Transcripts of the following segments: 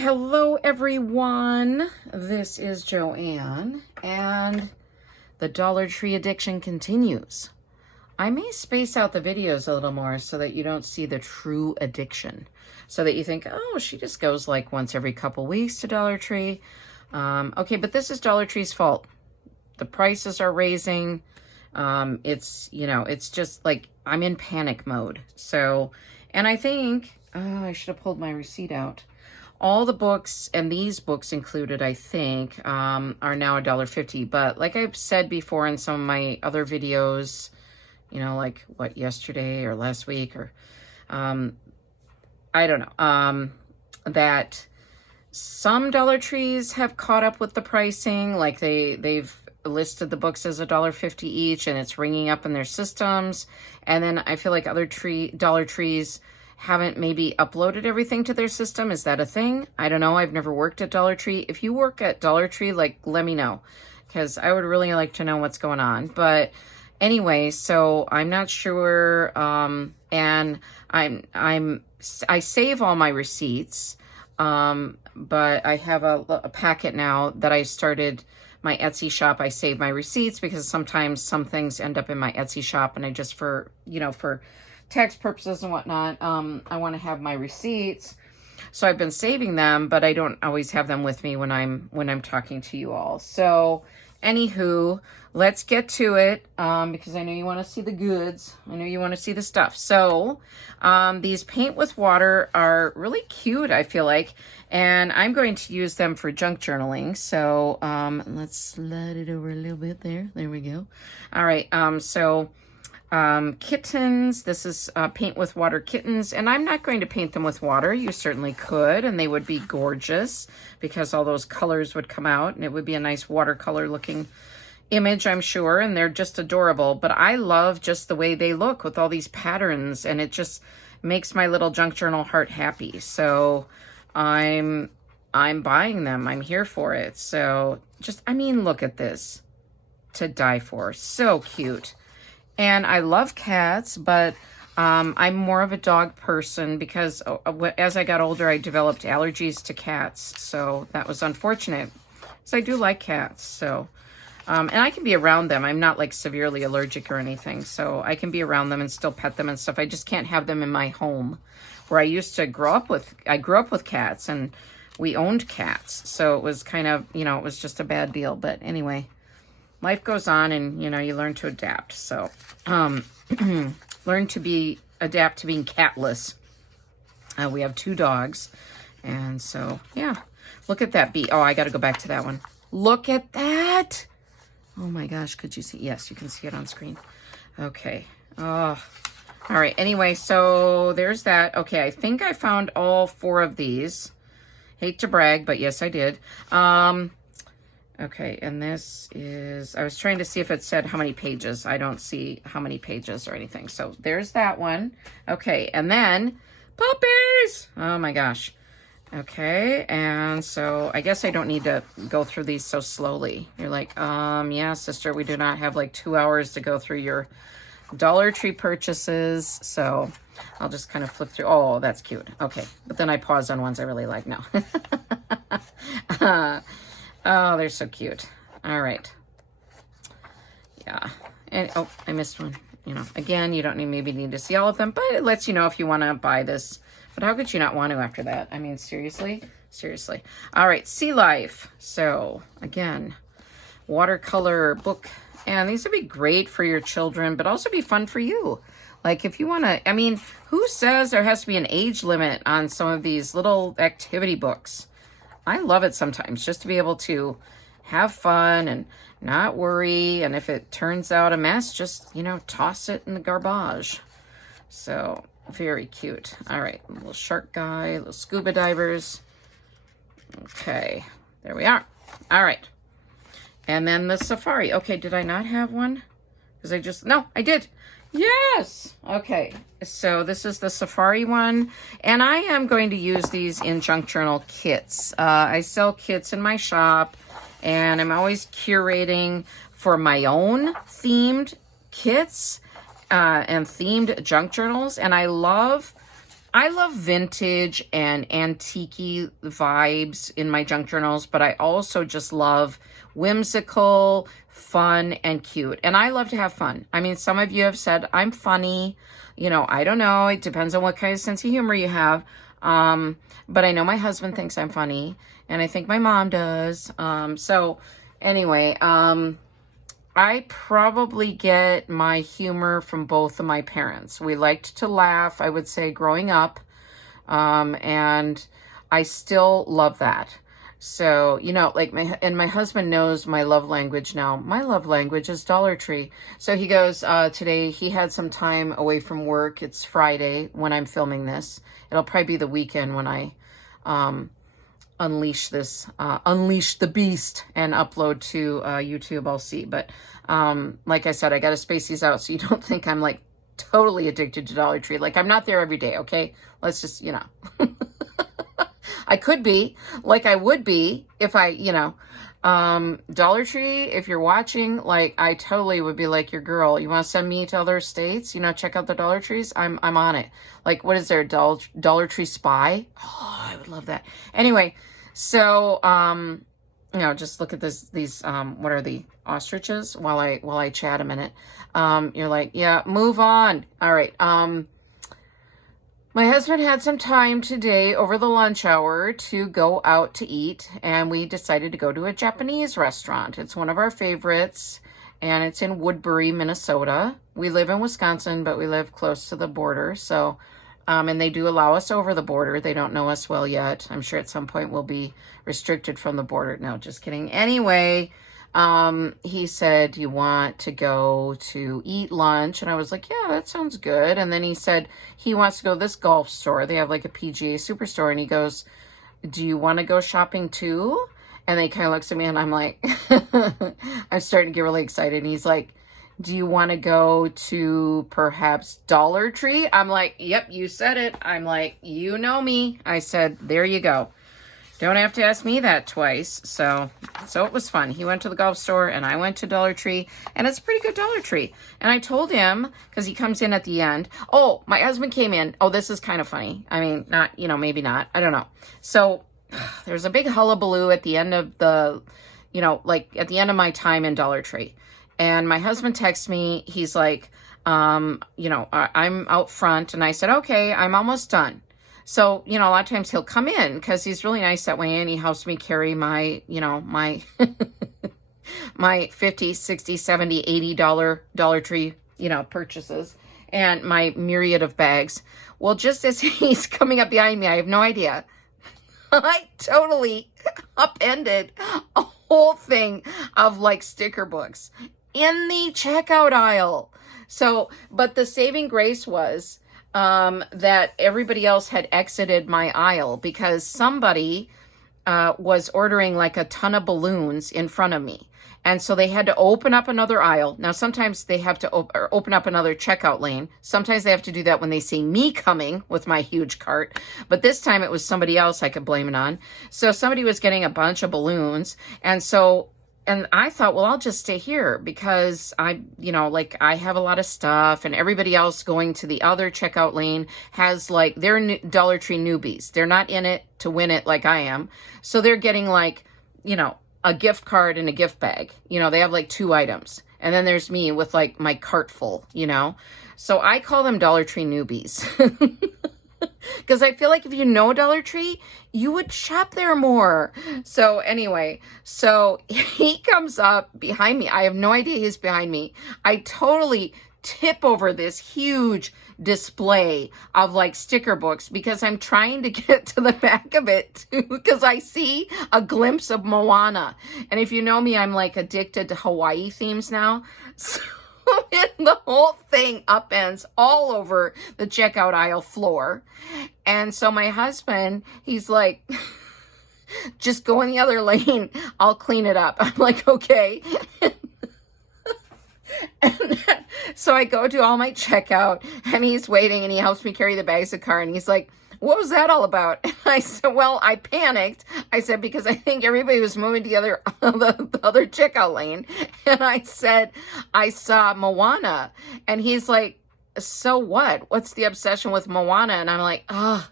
Hello everyone. This is Joanne, and the Dollar Tree addiction continues. I may space out the videos a little more so that you don't see the true addiction, so that you think, oh, she just goes like once every couple weeks to Dollar Tree. Okay, but this is Dollar Tree's fault. The prices are raising. It's just like I'm in panic mode. So, and I think, I should have pulled my receipt out. All the books, and these books included, I think, are now $1.50. But like I've said before in some of my other videos, like what, yesterday or last week, or I don't know, that some Dollar Trees have caught up with the pricing. Like they've listed the books as $1.50 each, and it's ringing up in their systems. And then I feel like other Dollar Trees haven't maybe uploaded everything to their system. Is that a thing? I don't know. I've never worked at Dollar Tree. If you work at Dollar Tree, let me know, because I would really like to know what's going on. But anyway, so I'm not sure. And I save all my receipts. But I have a packet now that I started my Etsy shop. I save my receipts because sometimes some things end up in my Etsy shop, and I just for tax purposes and whatnot, I want to have my receipts. So I've been saving them, but I don't always have them with me when I'm talking to you all. So anywho, let's get to it, because I know you want to see the goods. I know you want to see the stuff. So these paint with water are really cute, I feel like, and I'm going to use them for junk journaling. So let's slide it over a little bit there. There we go. All right. Kittens. This is paint with water kittens, and I'm not going to paint them with water. You certainly could, and they would be gorgeous because all those colors would come out, and it would be a nice watercolor looking image, I'm sure, and they're just adorable. But I love just the way they look with all these patterns, and it just makes my little junk journal heart happy. So I'm buying them. I'm here for it. So look at this. To die for. So cute. And I love cats, but I'm more of a dog person because as I got older, I developed allergies to cats. So that was unfortunate, because I do like cats. So, and I can be around them. I'm not like severely allergic or anything. So I can be around them and still pet them and stuff. I just can't have them in my home where I used to grow up with. I grew up with cats, and we owned cats. So it was kind of, it was just a bad deal. But anyway, life goes on, and, you learn to adapt. So, learn to adapt to being catless. We have 2 dogs. And so, yeah, look at that bee. Oh, I got to go back to that one. Look at that. Oh my gosh. Could you see? Yes, you can see it on screen. Okay. Oh, all right. Anyway, so there's that. Okay. I think I found all 4 of these. Hate to brag, but yes, I did. Okay, and this is, I was trying to see if it said how many pages. I don't see how many pages or anything. So there's that one. Okay, and then puppies. Oh my gosh. Okay, and so I guess I don't need to go through these so slowly. You're like, yeah, sister, we do not have like 2 hours to go through your Dollar Tree purchases. So I'll just kind of flip through. Oh, that's cute. Okay, but then I pause on ones I really like now. Oh, they're so cute. All right. Yeah. And, oh, I missed one. Again, you don't maybe need to see all of them, but it lets you know if you want to buy this. But how could you not want to after that? I mean, seriously? Seriously. All right. Sea Life. So, again, watercolor book. And these would be great for your children, but also be fun for you. Like if you want to, who says there has to be an age limit on some of these little activity books? I love it sometimes just to be able to have fun and not worry. And if it turns out a mess, just, toss it in the garbage. So very cute. All right. Little shark guy, little scuba divers. Okay. There we are. All right. And then the safari. Okay. Did I not have one? No, I did. Yes. Okay. So this is the safari one, and I am going to use these in junk journal kits. I sell kits in my shop, and I'm always curating for my own themed kits and themed junk journals. And I love I love vintage and antique vibes in my junk journals, but I also just love whimsical, fun, and cute. And I love to have fun. I mean, some of you have said I'm funny. I don't know. It depends on what kind of sense of humor you have. But I know my husband thinks I'm funny, and I think my mom does. So anyway, I probably get my humor from both of my parents. We liked to laugh, I would say, growing up, and I still love that. So, like my husband knows my love language now. My love language is Dollar Tree. So he goes, today he had some time away from work. It's Friday when I'm filming this. It'll probably be the weekend when I, unleash the beast and upload to YouTube. I'll see. But like I said, I got to space these out so you don't think I'm like totally addicted to Dollar Tree. Like I'm not there every day. Okay, let's just I could be, like I would be if I Dollar Tree, if you're watching, like I totally would be like your girl. You want to send me to other states, check out the Dollar Trees? I'm on it. Like, what is there, Dollar Tree Spy? Oh, I would love that. Anyway, so just look at these what are the ostriches while I chat a minute. You're like, yeah, move on. All right. My husband had some time today over the lunch hour to go out to eat, and we decided to go to a Japanese restaurant. It's one of our favorites, and it's in Woodbury, Minnesota. We live in Wisconsin, but we live close to the border, so, and they do allow us over the border. They don't know us well yet. I'm sure at some point we'll be restricted from the border. No, just kidding. Anyway, he said, "You want to go to eat lunch?" And I was like, "Yeah, that sounds good." And then he said he wants to go to this golf store. They have like a PGA Superstore. And he goes, "Do you want to go shopping too?" And they kind of looks at me and I'm like, I'm starting to get really excited. And he's like, "Do you want to go to perhaps Dollar Tree?" I'm like, "Yep, you said it." I'm like, "You know me." I said, "There you go. Don't have to ask me that twice." So it was fun. He went to the golf store and I went to Dollar Tree, and it's a pretty good Dollar Tree. And I told him, because he comes in at the end. Oh, my husband came in. Oh, this is kind of funny. I mean, not, maybe not. I don't know. So there's a big hullabaloo at the end of the, like at the end of my time in Dollar Tree. And my husband texts me. He's like, I'm out front. And I said, okay, I'm almost done. So, a lot of times he'll come in because he's really nice that way, and he helps me carry my, my my $50, $60, $70, $80 Dollar Tree, purchases, and my myriad of bags. Well, just as he's coming up behind me, I have no idea, I totally upended a whole thing of like sticker books in the checkout aisle. So, but the saving grace was that everybody else had exited my aisle because somebody was ordering like a ton of balloons in front of me. And so they had to open up another aisle. Now, sometimes they have to open up another checkout lane. Sometimes they have to do that when they see me coming with my huge cart. But this time it was somebody else I could blame it on. So somebody was getting a bunch of balloons. And I thought, well, I'll just stay here because I have a lot of stuff, and everybody else going to the other checkout lane has like, they're Dollar Tree newbies. They're not in it to win it like I am. So they're getting like, a gift card and a gift bag. They have like 2 items. And then there's me with like my cart full, So I call them Dollar Tree newbies. Because I feel like if you know Dollar Tree, you would shop there more. So anyway, he comes up behind me. I have no idea he's behind me. I totally tip over this huge display of like sticker books because I'm trying to get to the back of it too, because I see a glimpse of Moana. And if you know me, I'm like addicted to Hawaii themes now. So and the whole thing upends all over the checkout aisle floor. And so my husband, he's like, just go in the other lane. I'll clean it up. I'm like, okay. And then, so I go do all my checkout, and he's waiting, and he helps me carry the bags of car. And he's like, what was that all about? And I said, well, I panicked. I said, because I think everybody was moving to the other checkout lane. And I said, I saw Moana. And he's like, so what? What's the obsession with Moana? And I'm like,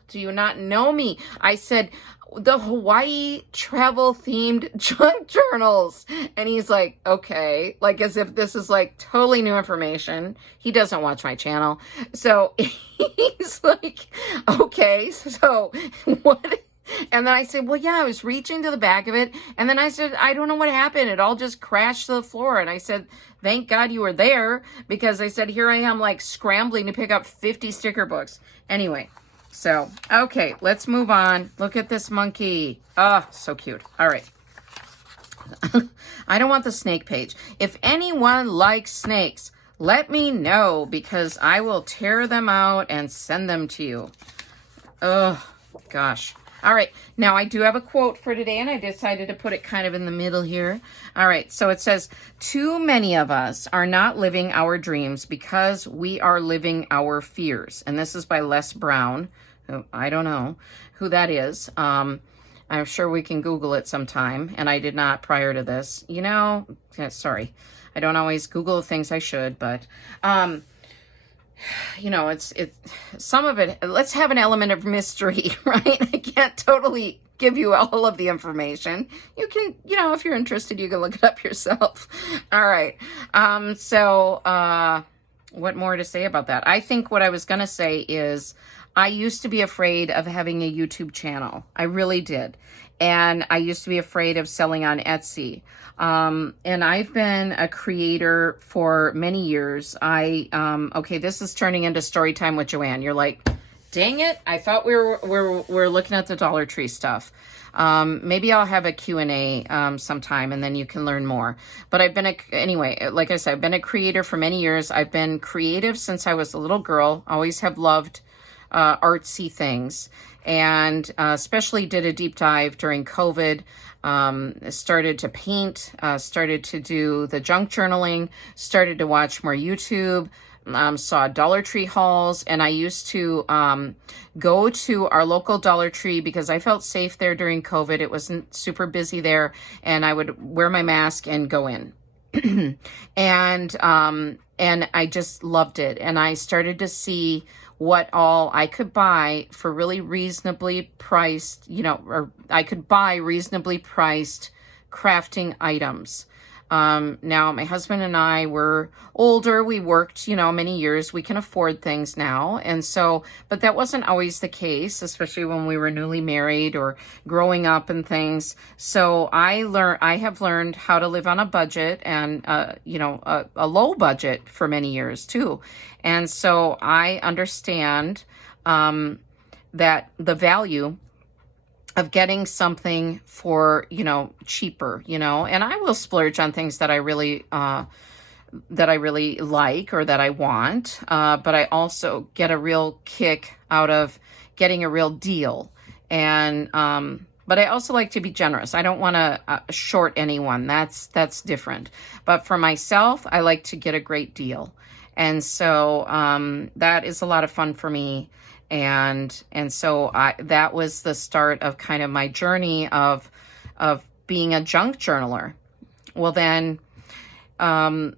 do you not know me? I said, the Hawaii travel themed junk journals. And he's like, okay, like as if this is like totally new information. He doesn't watch my channel. So he's like, okay, so what? And then I said, well, yeah, I was reaching to the back of it. And then I said, I don't know what happened. It all just crashed to the floor. And I said, thank God you were there, because I said, here I am like scrambling to pick up 50 sticker books. Anyway. So, okay, let's move on. Look at this monkey. Oh, so cute. All right. I don't want the snake page. If anyone likes snakes, let me know, because I will tear them out and send them to you. Oh, gosh. All right. Now, I do have a quote for today, and I decided to put it kind of in the middle here. All right. So it says, too many of us are not living our dreams because we are living our fears. And this is by Les Brown. I don't know who that is. I'm sure we can Google it sometime. And I did not prior to this. You know, sorry. I don't always Google things I should, but, you know, it's some of it, let's have an element of mystery, right? I can't totally give you all of the information. You can, you know, if you're interested, you can look it up yourself. All right. What more to say about that? I think what I was going to say is, I used to be afraid of having a YouTube channel. I really did. And I used to be afraid of selling on Etsy. And I've been a creator for many years. Okay, this is turning into story time with Joanne. You're like, dang it. I thought we're looking at the Dollar Tree stuff. Maybe I'll have a Q&A sometime, and then you can learn more. But anyway, like I said, I've been a creator for many years. I've been creative since I was a little girl. Always have loved artsy things, and especially did a deep dive during COVID. Started to paint, started to do the junk journaling, started to watch more YouTube, saw Dollar Tree hauls, and I used to go to our local Dollar Tree because I felt safe there during COVID. It wasn't super busy there, and I would wear my mask and go in. And I just loved it. And I started to see what all I could buy for really reasonably priced, you know, or I could buy reasonably priced crafting items. Now my husband and I were older. We worked, you know, many years. We can afford things now. And so, but that wasn't always the case, especially when we were newly married or growing up and things. So I have learned how to live on a budget, and, you know, a low budget for many years too. And so I understand, that the value of getting something for, you know, cheaper, you know, and I will splurge on things that I really like or that I want. But I also get a real kick out of getting a real deal. And, but I also like to be generous. I don't want to short anyone. That's different. But for myself, I like to get a great deal. And so, that is a lot of fun for me. And so that was the start of kind of my journey of being a junk journaler. Well, then I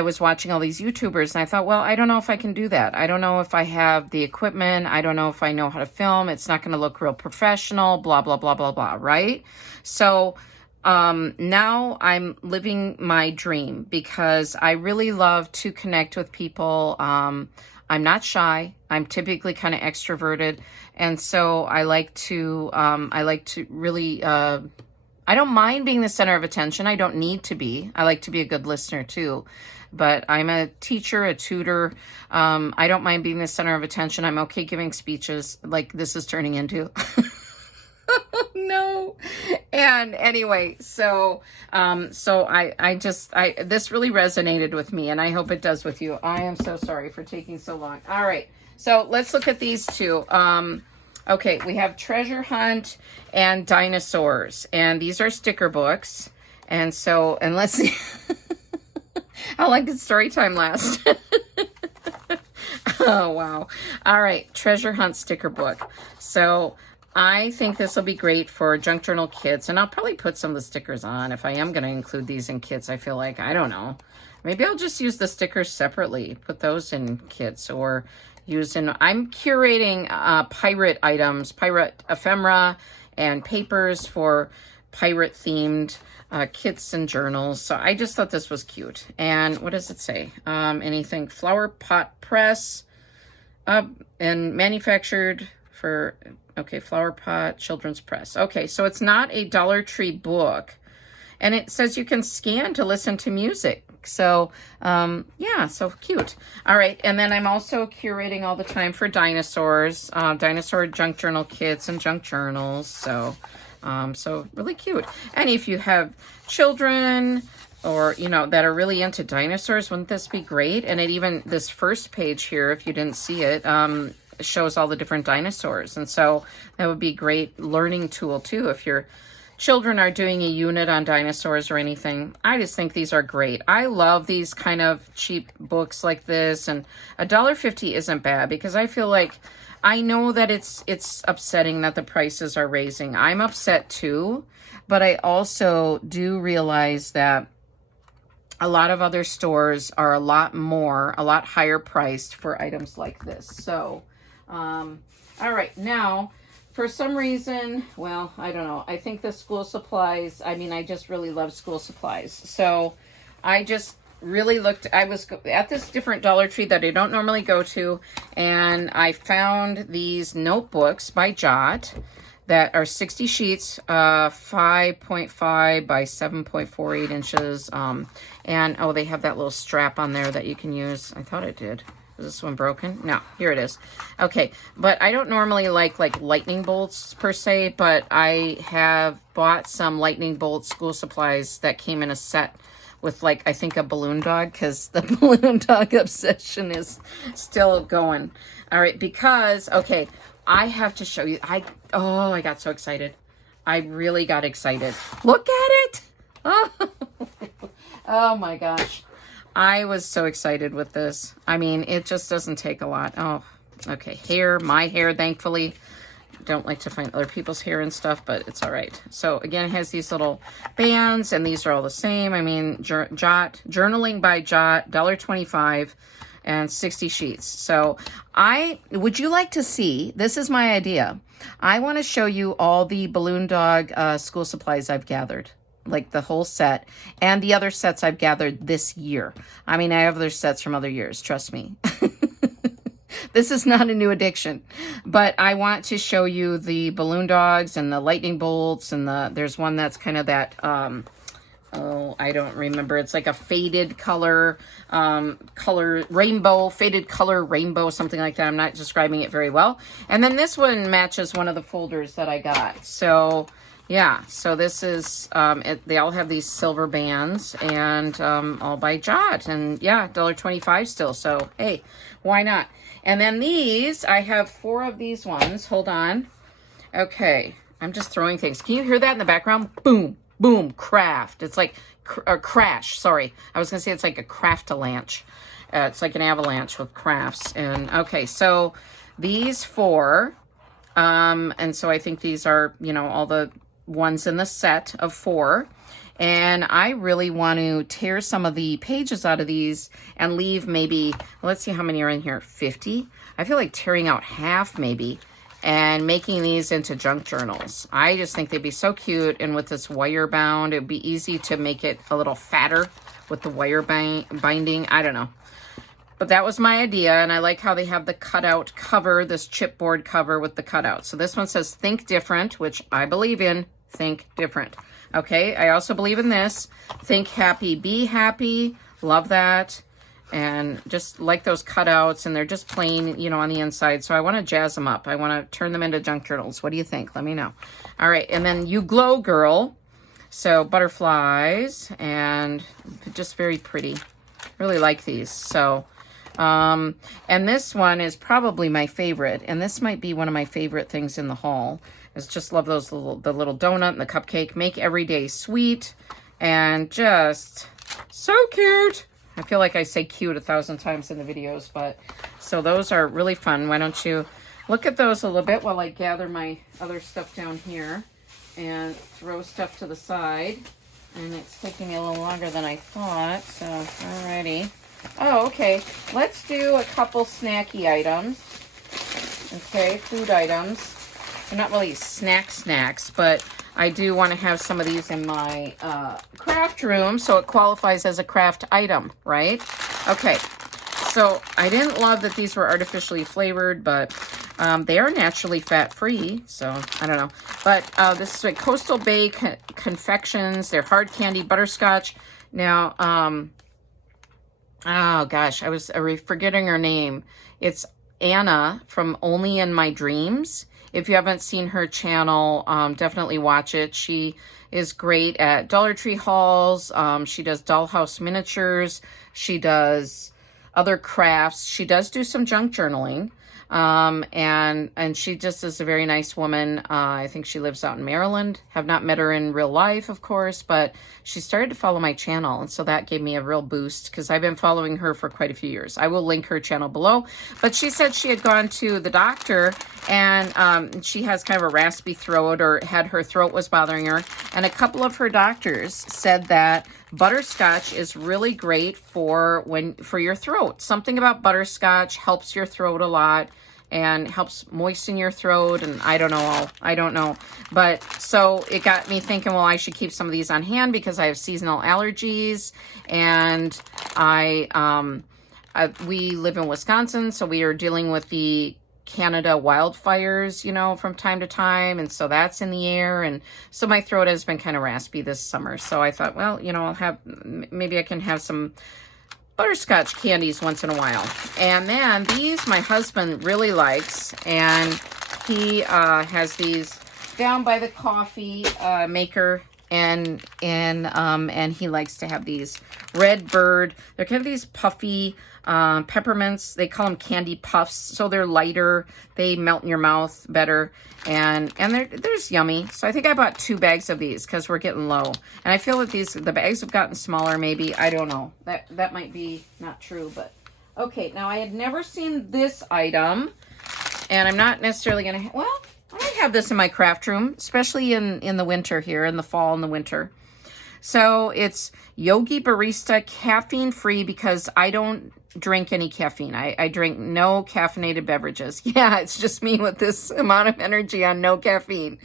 was watching all these YouTubers, and I thought, well, I don't know if I can do that. I don't know if I have the equipment. I don't know if I know how to film. It's not going to look real professional, blah, blah, blah, blah, blah. Right. So, now I'm living my dream because I really love to connect with people. I'm not shy. I'm typically kind of extroverted. And so I like to really, I don't mind being the center of attention. I don't need to be. I like to be a good listener too. But I'm a teacher, a tutor. I don't mind being the center of attention. I'm okay giving speeches like this is turning into. No. And anyway, so this really resonated with me, and I hope it does with you. I am so sorry for taking so long. All right. So let's look at these two. Okay, we have Treasure Hunt and Dinosaurs, and these are sticker books. And so, and let's see how long did story time last? Oh, wow. All right, Treasure Hunt sticker book. So, I think this will be great for junk journal kits, and I'll probably put some of the stickers on if I am going to include these in kits. I feel like, I don't know. Maybe I'll just use the stickers separately, put those in kits, or use in, I'm curating pirate items, pirate ephemera and papers for pirate themed kits and journals. So I just thought this was cute. And what does it say? Anything flower pot press and manufactured for, okay, flower pot children's press. Okay, so it's not a Dollar Tree book. And it says you can scan to listen to music. So, yeah, so cute. All right, and then I'm also curating all the time for dinosaurs, dinosaur junk journal kits and junk journals. So, so really cute. And if you have children or, you know, that are really into dinosaurs, wouldn't this be great? And it even, this first page here, if you didn't see it, shows all the different dinosaurs. And so that would be a great learning tool too if you're children are doing a unit on dinosaurs or anything. I just think these are great. I love these kind of cheap books like this, and $1.50 isn't bad because I feel like, I know that it's upsetting that the prices are raising. I'm upset too, but I also do realize that a lot of other stores are a lot higher priced for items like this. So, all right, now, for some reason, well, I don't know. I think the school supplies, I mean, I just really love school supplies. So I just really looked, I was at this different Dollar Tree that I don't normally go to, and I found these notebooks by Jot that are 60 sheets, 5.5 by 7.48 inches. And, oh, they have that little strap on there that you can use. I thought it did. Is this one broken? No, here it is. Okay, but I don't normally like lightning bolts per se, but I have bought some lightning bolt school supplies that came in a set with, like, I think a balloon dog, because the balloon dog obsession is still going. All right, because, okay, I have to show you. I got so excited. I really got excited. Look at it. Oh, oh my gosh. I was so excited with this. I mean, it just doesn't take a lot. Oh, okay. Hair, my hair, thankfully. Don't like to find other people's hair and stuff, but it's all right. So again, it has these little bands, and these are all the same. I mean, Jot, journaling by Jot, $1.25 and 60 sheets. So would you like to see, this is my idea. I want to show you all the balloon dog school supplies I've gathered. Like the whole set, and the other sets I've gathered this year. I mean, I have other sets from other years, trust me. This is not a new addiction, but I want to show you the balloon dogs and the lightning bolts, and there's one that's kind of that, oh, I don't remember. It's like a faded color, rainbow, faded color rainbow, something like that. I'm not describing it very well. And then this one matches one of the folders that I got. So yeah, so this is, they all have these silver bands, and all by Jot, and yeah, $1.25 still, so hey, why not? And then these, I have 4 of these ones. Hold on. Okay, I'm just throwing things. Can you hear that in the background? Boom, boom, craft. It's like, crash, sorry. I was going to say it's like a craft-a-lanche. It's like an avalanche with crafts. And okay, so these 4, and so I think these are, you know, all the ones in the set of 4, and I really want to tear some of the pages out of these and leave maybe, let's see how many are in here, 50. I feel like tearing out half maybe and making these into junk journals. I just think they'd be so cute, and with this wire bound, it'd be easy to make it a little fatter with the wire binding. I don't know. But that was my idea, and I like how they have the cutout cover, this chipboard cover with the cutout. So this one says Think Different, which I believe in. Think different. Okay, I also believe in this. Think happy, be happy. Love that. And just like those cutouts, and they're just plain, you know, on the inside. So I want to jazz them up. I want to turn them into junk journals. What do you think? Let me know. All right, and then You Glow Girl. So butterflies, and just very pretty. Really like these. So, and this one is probably my favorite, and this might be one of my favorite things in the haul. I just love those the little donut and the cupcake. Make every day sweet, and just so cute. I feel like I say cute 1,000 times in the videos, but so those are really fun. Why don't you look at those a little bit while I gather my other stuff down here and throw stuff to the side. And it's taking me a little longer than I thought, so alrighty. Oh, okay. Let's do a couple snacky items. Okay, food items. They're not really snacks, but I do want to have some of these in my craft room, so it qualifies as a craft item, right? Okay, so I didn't love that these were artificially flavored, but they are naturally fat-free, so I don't know. But this is like Coastal Bay Confections. They're hard candy butterscotch. Now, oh gosh, I was forgetting her name. It's Anna from Only in My Dreams. If you haven't seen her channel, definitely watch it. She is great at Dollar Tree hauls. She does dollhouse miniatures. She does other crafts. She does do some junk journaling. And she just is a very nice woman. I think she lives out in Maryland. Have not met her in real life, of course, but she started to follow my channel. And so that gave me a real boost because I've been following her for quite a few years. I will link her channel below, but she said she had gone to the doctor and, she has kind of a raspy throat, or had her throat was bothering her. And a couple of her doctors said that butterscotch is really great for your throat. Something about butterscotch helps your throat a lot and helps moisten your throat, and I don't know. But so it got me thinking, well, I should keep some of these on hand because I have seasonal allergies, and we live in Wisconsin, so we are dealing with the Canada wildfires, you know, from time to time, and so that's in the air, and so my throat has been kind of raspy this summer. So I thought, well, you know, maybe I can have some butterscotch candies once in a while. And then these my husband really likes, and he has these down by the coffee maker, and he likes to have these Red Bird. They're kind of these puffy peppermints. They call them candy puffs, so they're lighter, they melt in your mouth better, and they're just yummy. So I think I bought 2 bags of these because we're getting low, and I feel that the bags have gotten smaller. Maybe, I don't know, that might be not true, but okay. Now, I had never seen this item, and I'm not necessarily gonna well, I have this in my craft room, especially in the winter here, in the fall and the winter. So it's Yogi Barista caffeine free, because I don't drink any caffeine. I drink no caffeinated beverages. Yeah, it's just me with this amount of energy on no caffeine.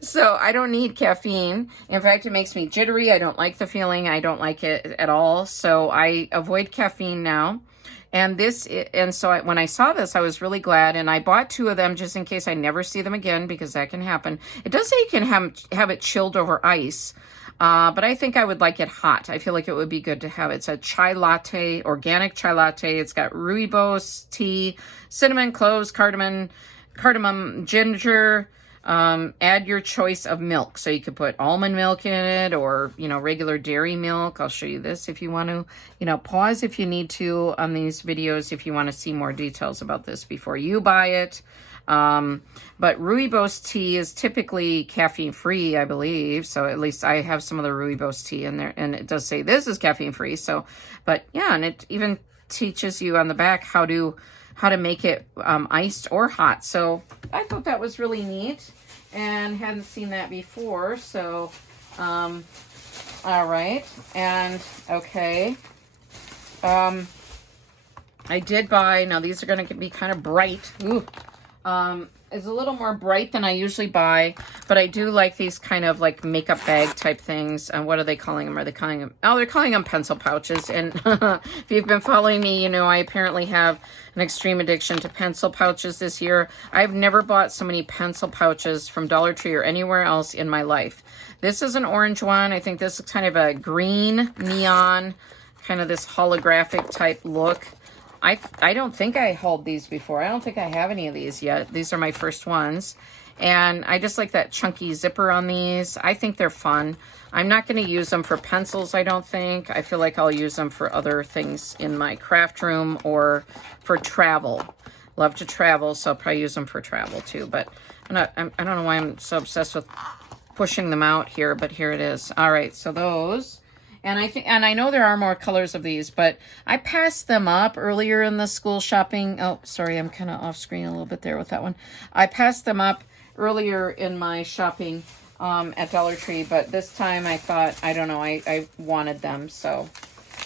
So I don't need caffeine. In fact, it makes me jittery. I don't like the feeling. I don't like it at all. So I avoid caffeine now. And so when I saw this, I was really glad, and I bought 2 of them just in case I never see them again, because that can happen. It does say you can have it chilled over ice, but I think I would like it hot. I feel like it would be good to have it. It's a chai latte, organic chai latte. It's got rooibos tea, cinnamon, cloves, cardamom, ginger. Add your choice of milk. So you could put almond milk in it, or, you know, regular dairy milk. I'll show you this if you want to, you know, pause if you need to on these videos if you want to see more details about this before you buy it. But rooibos tea is typically caffeine free, I believe. So at least I have some of the rooibos tea in there, and it does say this is caffeine free. So, but yeah, and it even teaches you on the back how to make it iced or hot. So I thought that was really neat, and hadn't seen that before. So, all right. And okay. I did buy, now these are going to be kind of bright. Ooh. It's a little more bright than I usually buy, but I do like these kind of like makeup bag type things. And what are they calling them? Are they calling them? Oh, they're calling them pencil pouches. And if you've been following me, you know I apparently have an extreme addiction to pencil pouches this year. I've never bought so many pencil pouches from Dollar Tree or anywhere else in my life. This is an orange one. I think this is kind of a green neon, kind of this holographic type look. I don't think I hauled these before. I don't think I have any of these yet. These are my first ones. And I just like that chunky zipper on these. I think they're fun. I'm not going to use them for pencils, I don't think. I feel like I'll use them for other things in my craft room or for travel. Love to travel, so I'll probably use them for travel too. But I don't know why I'm so obsessed with pushing them out here, but here it is. All right, so those. And I know there are more colors of these, but I passed them up earlier in the school shopping. Oh, sorry, I'm kind of off screen a little bit there with that one. I passed them up earlier in my shopping at Dollar Tree, but this time I thought, I don't know, I wanted them. So,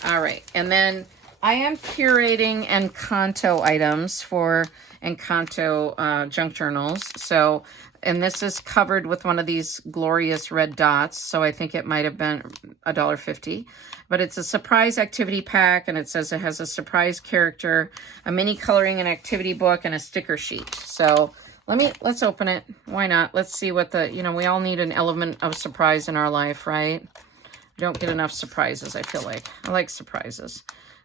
all right. And then I am curating Encanto items for Encanto junk journals. So, and this is covered with one of these glorious red dots. So I think it might have been $1.50. But it's a surprise activity pack, and it says it has a surprise character, a mini coloring and activity book, and a sticker sheet. So let's open it. Why not? Let's see what we all need an element of surprise in our life, right? We don't get enough surprises, I feel like. I like surprises.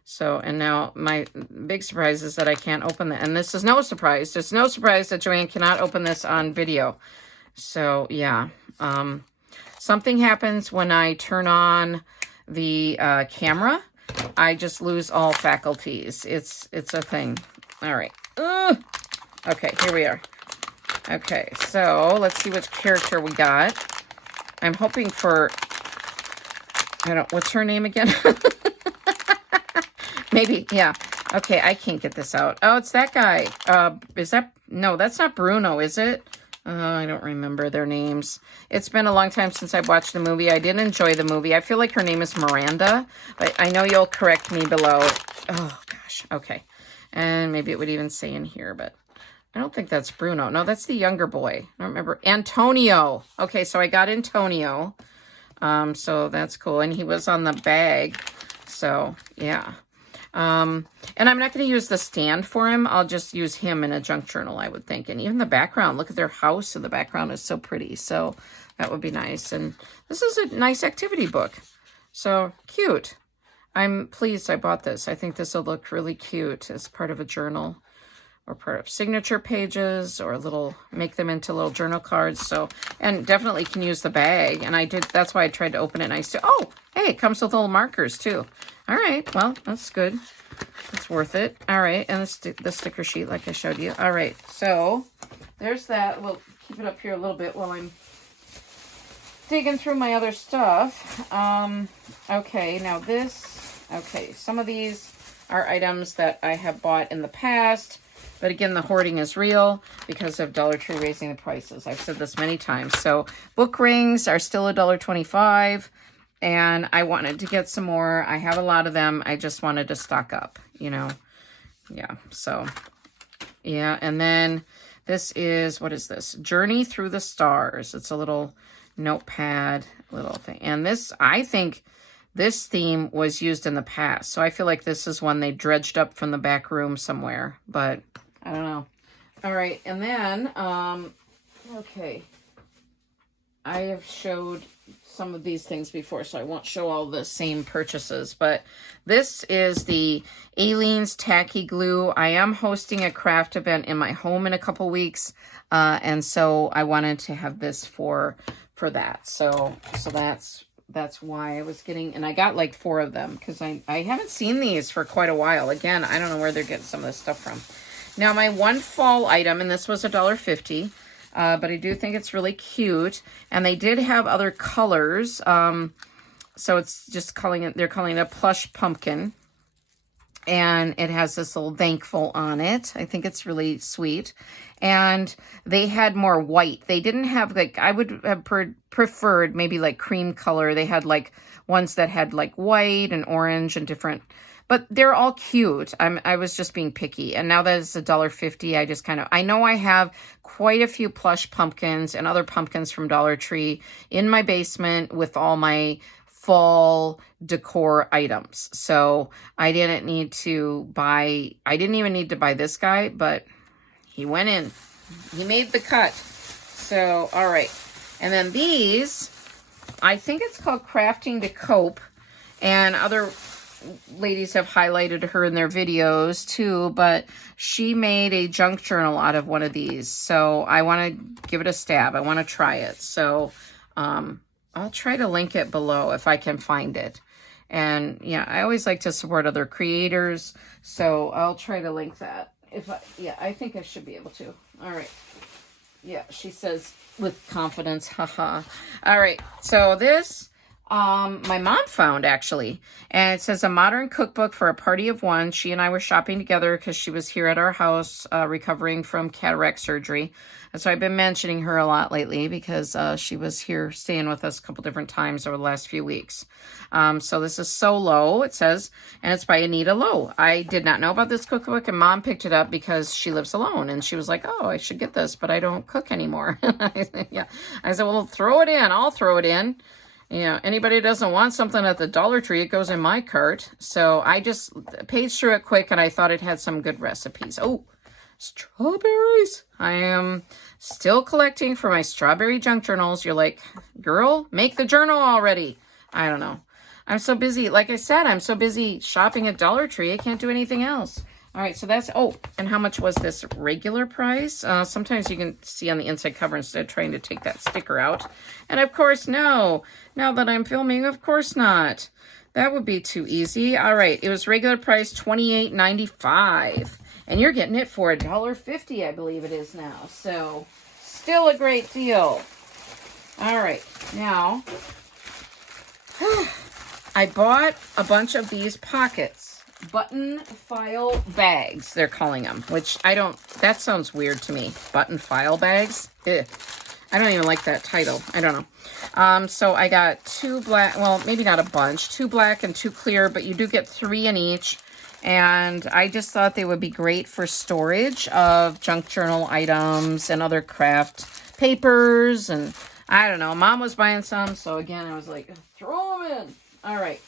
So, and now my big surprise is that I can't open that. And this is no surprise. It's no surprise that Joanne cannot open this on video. So, yeah. Something happens when I turn on the camera. I just lose all faculties. It's a thing. All right. Okay, here we are. Okay, so let's see which character we got. I'm hoping for, what's her name again? Maybe, yeah. Okay, I can't get this out. Oh, it's that guy. No, that's not Bruno, is it? I don't remember their names. It's been a long time since I've watched the movie. I did enjoy the movie. I feel like her name is Miranda, but I know you'll correct me below. Oh, gosh. Okay. And maybe it would even say in here, but I don't think that's Bruno. No, that's the younger boy. I don't remember. Antonio. Okay, so I got Antonio. So that's cool. And he was on the bag. So, yeah. And I'm not going to use the stand for him. I'll just use him in a junk journal, I would think. And even the background, look at their house in the background is so pretty. So that would be nice. And this is a nice activity book. So cute. I'm pleased I bought this. I think this will look really cute as part of a journal or part of signature pages or make them into little journal cards. So, and definitely can use the bag. And that's why I tried to open it. And I said, oh, hey, it comes with little markers too. All right, well, that's good. It's worth it. All right, and the sticker sheet like I showed you. All right, so there's that. We'll keep it up here a little bit while I'm digging through my other stuff. Okay, now some of these are items that I have bought in the past. But again, the hoarding is real because of Dollar Tree raising the prices. I've said this many times. So book rings are still $1.25. And I wanted to get some more. I have a lot of them. I just wanted to stock up, Yeah, so, yeah. And then this is, what is this? Journey Through the Stars. It's a little notepad, little thing. And I think this theme was used in the past. So I feel like this is one they dredged up from the back room somewhere. But I don't know. All right. And then, okay. I have showed some of these things before, so I won't show all the same purchases, but this is the Aleene's Tacky Glue. I am hosting a craft event in my home in a couple weeks, and so I wanted to have this for that. So that's why I was getting, and I got like 4 of them because I haven't seen these for quite a while. Again, I don't know where they're getting some of this stuff from. Now, my one fall item, and this was $1.50. But I do think it's really cute. And they did have other colors. So it's just they're calling it a plush pumpkin. And it has this little thankful on it. I think it's really sweet. And they had more white. They didn't have I would have preferred maybe like cream color. They had like ones that had like white and orange and different. But they're all cute. I was just being picky. And now that it's $1.50, I know I have quite a few plush pumpkins and other pumpkins from Dollar Tree in my basement with all my fall decor items. So I didn't even need to buy this guy, but he went in. He made the cut. So, all right. And then these, I think it's called Crafting to Cope. And other ladies have highlighted her in their videos too, but she made a junk journal out of one of these. So I want to give it a stab. I want to try it. So I'll try to link it below if I can find it. And yeah, I always like to support other creators. So I'll try to link that. I think I should be able to. All right. Yeah, she says with confidence, haha. All right. So this my mom found, actually. And it says a modern cookbook for a party of one. She and I were shopping together because she was here at our house recovering from cataract surgery. And so I've been mentioning her a lot lately because she was here staying with us a couple different times over the last few weeks. So this is Solo, it says, and it's by Anita Lowe. I did not know about this cookbook, and Mom picked it up because she lives alone. And she was like, oh, I should get this, but I don't cook anymore. Yeah. I said, well, throw it in. I'll throw it in. Yeah, anybody doesn't want something at the Dollar Tree, it goes in my cart. So I just paged through it quick, and I thought it had some good recipes. Oh, strawberries. I am still collecting for my strawberry junk journals. You're like, girl, make the journal already. I don't know. I'm so busy. Like I said, I'm so busy shopping at Dollar Tree, I can't do anything else. All right, so that's, oh, and how much was this regular price? Sometimes you can see on the inside cover instead of trying to take that sticker out. And of course, no. Now that I'm filming, of course not. That would be too easy. All right, it was regular price $28.95. And you're getting it for $1.50, I believe it is now. So, still a great deal. All right, now, I bought a bunch of these pockets. Button file bags, they're calling them, which I don't, that sounds weird to me. Button file bags? Ugh. I don't even like that title. I don't know. So I got 2 black, well, maybe not a bunch, 2 black and 2 clear, but you do get 3 in each. And I just thought they would be great for storage of junk journal items and other craft papers. And I don't know, Mom was buying some, so again, I was like, throw them in. All right.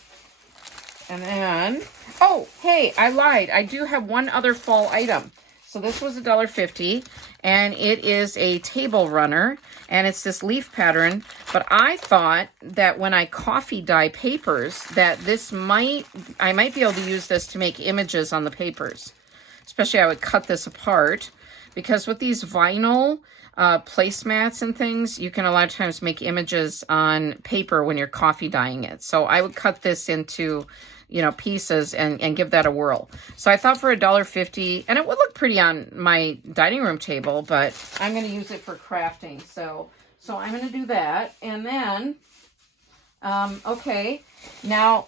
And then, oh, hey, I lied. I do have one other fall item. So this was $1.50, and it is a table runner, and it's this leaf pattern. But I thought that when I coffee dye papers, that I might be able to use this to make images on the papers. Especially I would cut this apart, because with these vinyl placemats and things, you can a lot of times make images on paper when you're coffee dyeing it. So I would cut this into, you know, pieces and give that a whirl. So I thought for $1.50, and it would look pretty on my dining room table, but I'm going to use it for crafting. So I'm going to do that. And then, okay, now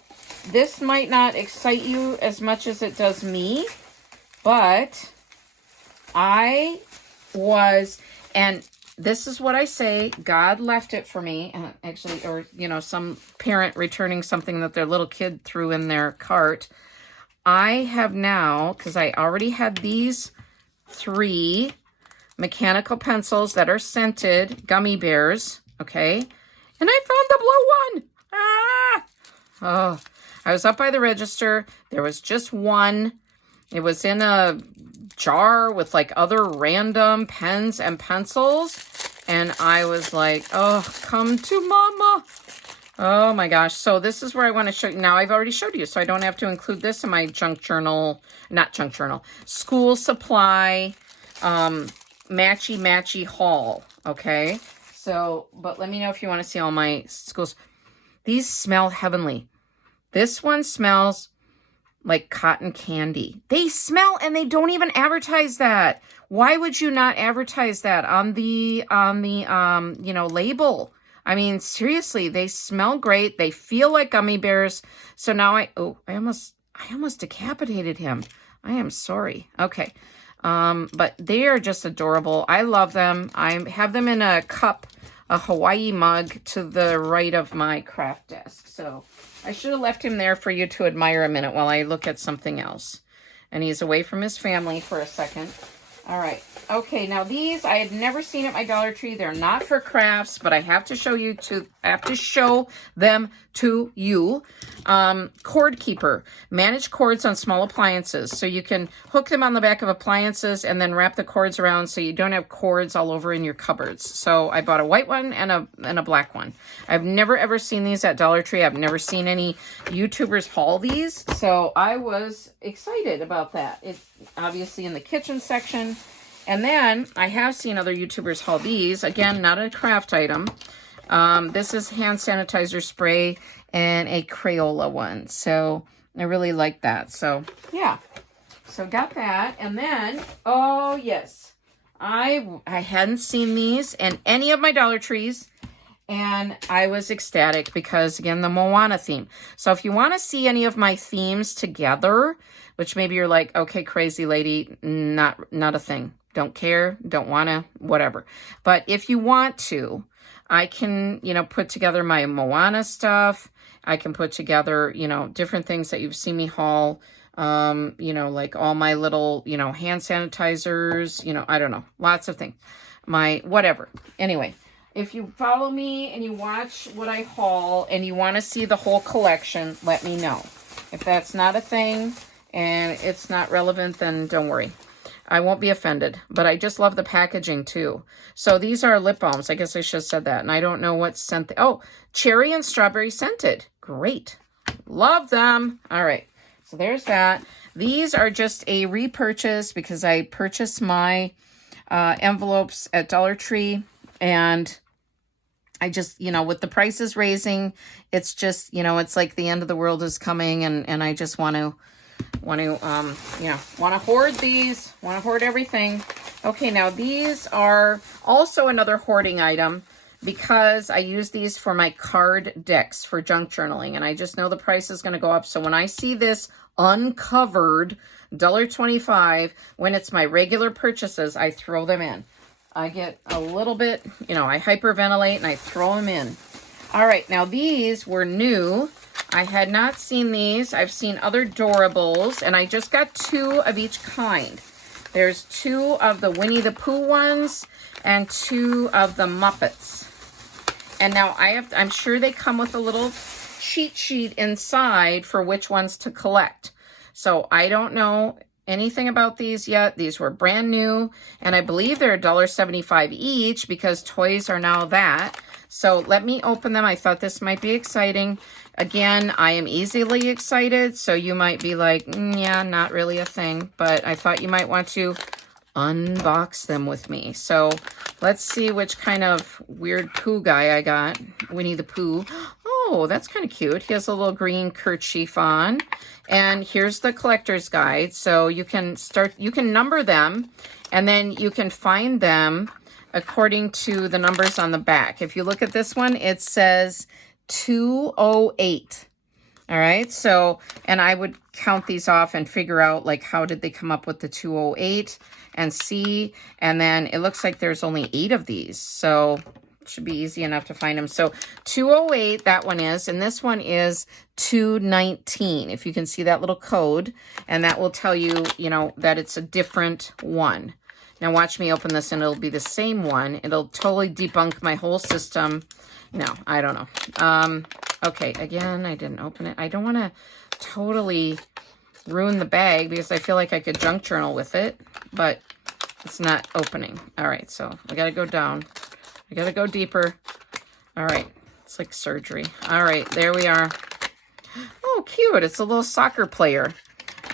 this might not excite you as much as it does me, but and this is what I say, God left it for me, actually, or, you know, some parent returning something that their little kid threw in their cart. I have now, because I already had these 3 mechanical pencils that are scented gummy bears, okay? And I found the blue one. Ah! Oh, I was up by the register. There was just one. It was in a jar with like other random pens and pencils, and I was like, oh, come to mama. Oh my gosh. So this is where I want to show you. Now I've already showed you, so I don't have to include this in my school supply matchy haul. Okay, so but let me know if you want to see all my schools. These smell heavenly. This one smells like cotton candy. They smell, and they don't even advertise that. Why would you not advertise that on the you know, label? I mean, seriously, they smell great. They feel like gummy bears. So now I almost decapitated him. I am sorry. Okay. But they are just adorable. I love them. I have them in a cup, a Hawaii mug to the right of my craft desk. So I should have left him there for you to admire a minute while I look at something else. And he's away from his family for a second. All right. Okay, now these I had never seen at my Dollar Tree. They're not for crafts, but I have to show them to you. Cord keeper. Manage cords on small appliances. So you can hook them on the back of appliances and then wrap the cords around so you don't have cords all over in your cupboards. So I bought a white one and a black one. I've never ever seen these at Dollar Tree. I've never seen any YouTubers haul these. So I was excited about that. It's obviously in the kitchen section. And then I have seen other YouTubers haul these. Again, not a craft item. This is hand sanitizer spray and a Crayola one. So I really like that. So yeah. So got that. And then, oh yes, I hadn't seen these in any of my Dollar Trees. And I was ecstatic because, again, the Moana theme. So if you want to see any of my themes together, which maybe you're like, okay, crazy lady, not a thing. Don't care, don't want to, whatever. But if you want to, I can, put together my Moana stuff. I can put together, different things that you've seen me haul. Like all my little, hand sanitizers, I don't know, lots of things. My whatever. Anyway. If you follow me and you watch what I haul and you want to see the whole collection, let me know. If that's not a thing and it's not relevant, then don't worry. I won't be offended, but I just love the packaging too. So these are lip balms. I guess I should have said that. And I don't know what scent. Oh, cherry and strawberry scented. Great. Love them. All right. So there's that. These are just a repurchase because I purchased my envelopes at Dollar Tree. And I just, with the prices raising, it's just, it's like the end of the world is coming, and I just want to hoard these, want to hoard everything. Okay, now these are also another hoarding item because I use these for my card decks for junk journaling, and I just know the price is going to go up. So when I see this uncovered $1.25, when it's my regular purchases, I throw them in. I get a little bit, I hyperventilate and I throw them in. All right, now these were new. I had not seen these. I've seen other Doorables, and I just got 2 of each kind. There's 2 of the Winnie the Pooh ones and 2 of the Muppets. And now I'm sure they come with a little cheat sheet inside for which ones to collect. So I don't know anything about these yet. These were brand new, and I believe they're $1.75 each because toys are now that. So let me open them. I thought this might be exciting. Again, I am easily excited, so you might be like, yeah, not really a thing, but I thought you might want to unbox them with me. So let's see which kind of weird Pooh guy I got. Winnie the Pooh. Oh, that's kind of cute. He has a little green kerchief on. And here's the collector's guide. So you can number them, and then you can find them according to the numbers on the back. If you look at this one, it says 208. All right, so, and I would count these off and figure out, like, how did they come up with the 208 and see, and then it looks like there's only 8 of these, so it should be easy enough to find them. So 208, that one is, and this one is 219, if you can see that little code, and that will tell you, that it's a different one. Now watch me open this and it'll be the same one. It'll totally debunk my whole system. No, I don't know. Okay, again, I didn't open it. I don't want to totally ruin the bag because I feel like I could junk journal with it, but it's not opening. All right, so I got to go down. I got to go deeper. All right, it's like surgery. All right, there we are. Oh, cute. It's a little soccer player.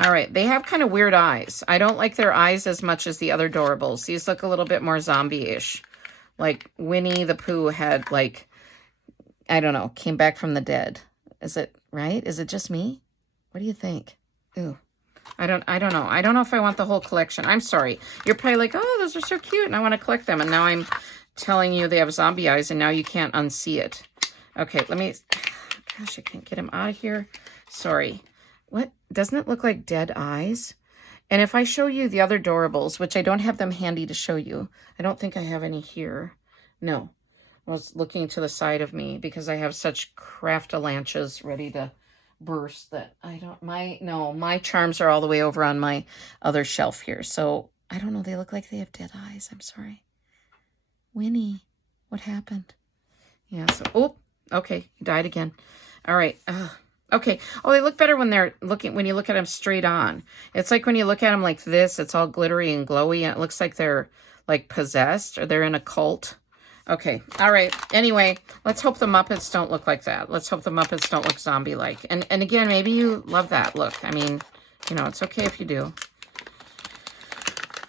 All right, they have kind of weird eyes. I don't like their eyes as much as the other Doorables. These look a little bit more zombie-ish. Like Winnie the Pooh had, like, I don't know, came back from the dead. Is it right? Is it just me? What do you think? Ooh, I don't know. I don't know if I want the whole collection. I'm sorry. You're probably like, oh, those are so cute, and I want to collect them. And now I'm telling you they have zombie eyes, and now you can't unsee it. Okay, let me, gosh, I can't get him out of here. Sorry. What? Doesn't it look like dead eyes? And if I show you the other Doorables, which I don't have them handy to show you. I don't think I have any here. No. I was looking to the side of me because I have such craft-a-lanches ready to burst that I don't, my charms are all the way over on my other shelf here. So I don't know. They look like they have dead eyes. I'm sorry. Winnie, what happened? Yeah, so, oh, okay. He died again. All right. Okay. Oh, they look better when you look at them straight on. It's like when you look at them like this, it's all glittery and glowy, and it looks like they're like possessed or they're in a cult. Okay. All right. Anyway, let's hope the Muppets don't look like that. Let's hope the Muppets don't look zombie-like. And again, maybe you love that look. I mean, it's okay if you do.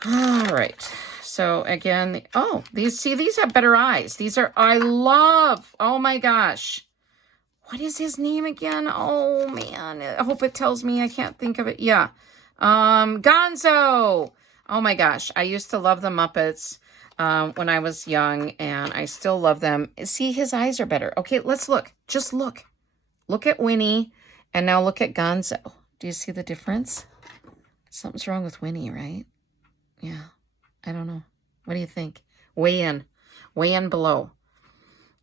All right. So again, these have better eyes. I love, oh my gosh. What is his name again? Oh man, I hope it tells me. I can't think of it. Yeah. Gonzo. Oh my gosh. I used to love the Muppets. when I was young, and I still love them. See, his eyes are better. Okay, let's look. Just look. Look at Winnie, and now look at Gonzo. Do you see the difference? Something's wrong with Winnie, right? Yeah, I don't know. What do you think? Weigh in. Weigh in below.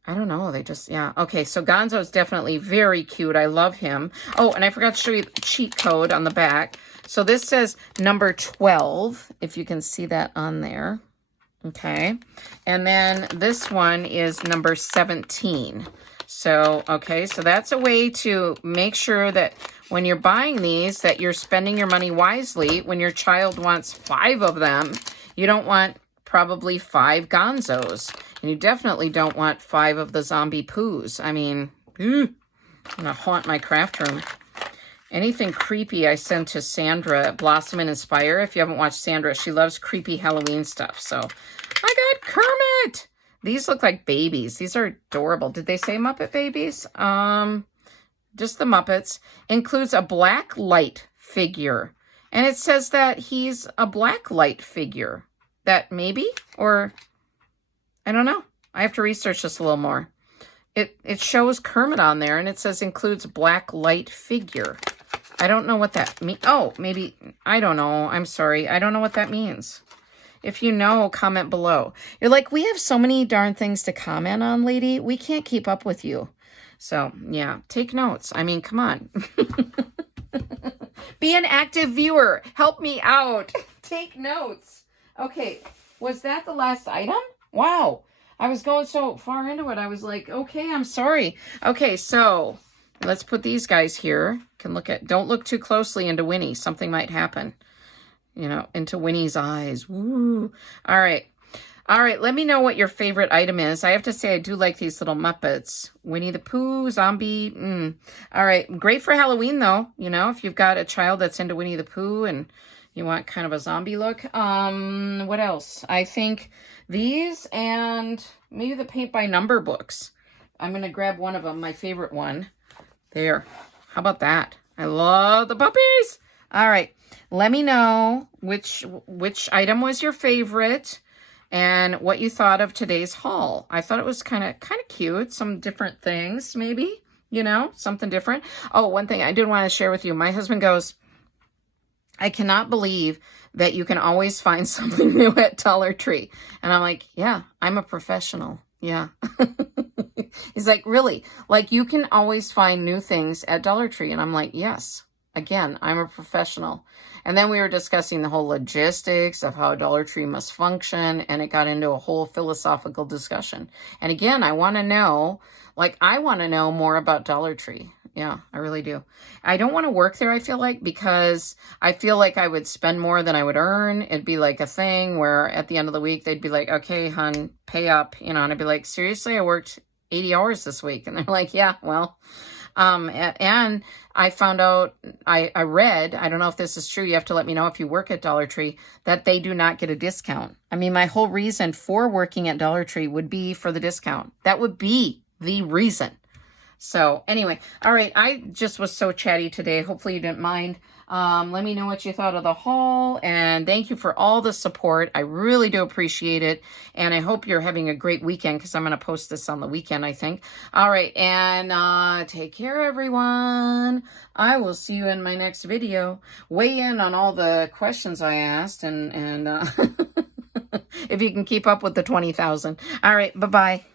I don't know. They just, yeah. Okay, so Gonzo is definitely very cute. I love him. Oh, and I forgot to show you the cheat code on the back. So this says number 12, if you can see that on there. Okay. And then this one is number 17. So, okay, so that's a way to make sure that when you're buying these, that you're spending your money wisely. When your child wants 5 of them, you don't want probably 5 Gonzos. And you definitely don't want 5 of the zombie poos. I mean, I'm going to haunt my craft room. Anything creepy I send to Sandra at Blossom and Inspire. If you haven't watched Sandra, she loves creepy Halloween stuff. So I got Kermit. These look like babies. These are adorable. Did they say Muppet babies? Just the Muppets. Includes a black light figure. And it says that he's a black light figure. That maybe? Or, I don't know. I have to research this a little more. It shows Kermit on there, and it says includes black light figure. I don't know what that means. Oh, maybe, I don't know. I'm sorry. I don't know what that means. If you know, comment below. You're like, we have so many darn things to comment on, lady. We can't keep up with you. So, yeah, take notes. I mean, come on. Be an active viewer. Help me out. Take notes. Okay, was that the last item? Wow. I was going so far into it. I was like, okay, I'm sorry. Okay, so let's put these guys here. Can look at, don't look too closely into Winnie. Something might happen. You know, into Winnie's eyes. Woo. All right. All right, let me know what your favorite item is. I have to say, I do like these little Muppets. Winnie the Pooh, zombie. All right, great for Halloween, though. You know, if you've got a child that's into Winnie the Pooh and you want kind of a zombie look. What else? I think these and maybe the paint by number books. I'm going to grab one of them, my favorite one. There. How about that? I love the puppies. All right. Let me know which item was your favorite and what you thought of today's haul. I thought it was kind of cute. Some different things, maybe, you know, something different. Oh, one thing I did want to share with you. My husband goes, I cannot believe that you can always find something new at Dollar Tree. And I'm like, yeah, I'm a professional. Yeah. He's like, really? Like, you can always find new things at Dollar Tree. And I'm like, yes. Again, I'm a professional. And then we were discussing the whole logistics of how Dollar Tree must function. And it got into a whole philosophical discussion. And again, I want to know more about Dollar Tree. Yeah, I really do. I don't want to work there, I feel like, because I feel like I would spend more than I would earn. It'd be like a thing where at the end of the week, they'd be like, okay, hun, pay up, you know, and I'd be like, seriously, I worked 80 hours this week. And they're like, yeah, well, and I found out, I read, I don't know if this is true, you have to let me know if you work at Dollar Tree, that they do not get a discount. I mean, my whole reason for working at Dollar Tree would be for the discount. That would be the reason. So anyway, all right, I just was so chatty today. Hopefully you didn't mind. Let me know what you thought of the haul, and thank you for all the support. I really do appreciate it, and I hope you're having a great weekend because I'm going to post this on the weekend, I think. All right, and take care, everyone. I will see you in my next video. Weigh in on all the questions I asked, and if you can keep up with the 20,000. All right, bye-bye.